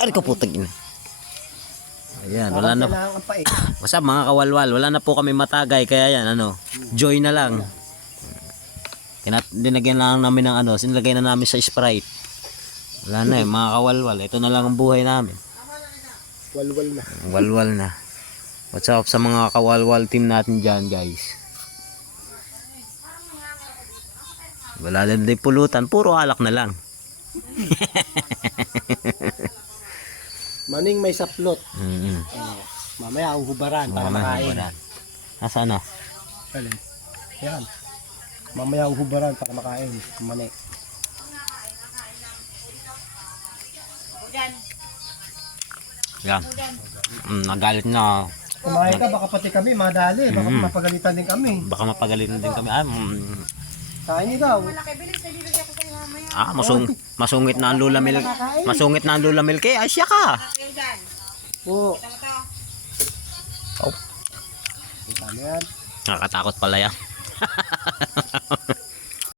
Ari ka putang ina. Ayan, wala na. Basta mga kawalwal, wala na po kami matagay. Kaya yan, ano, joy na lang. Dinagyan lang namin ng ano, sinilagay na namin sa Sprite. Wala na mga kawalwal. Ito na lang ang buhay namin. Walwal na. Walwal na. What's up sa mga kawalwal team natin dyan, guys? Wala din pulutan, puro alak na lang. Maning may saplot. Mamaya uhubaran para makain. Nasaan na? Alin? Yan. Mamaya uhubaran para makain. Mani. Yan. Nagalit na. Kumain ka, baka pati kami madali. Baka mapagalitan din kami. Baka mapagalitan din kami. Kain ikaw. Masungit na ang Lula Milk. Masungit na ang Lula Milk. Ay, siya ka. Oo. Oh. Ano yan? Nakakatakot pala yan.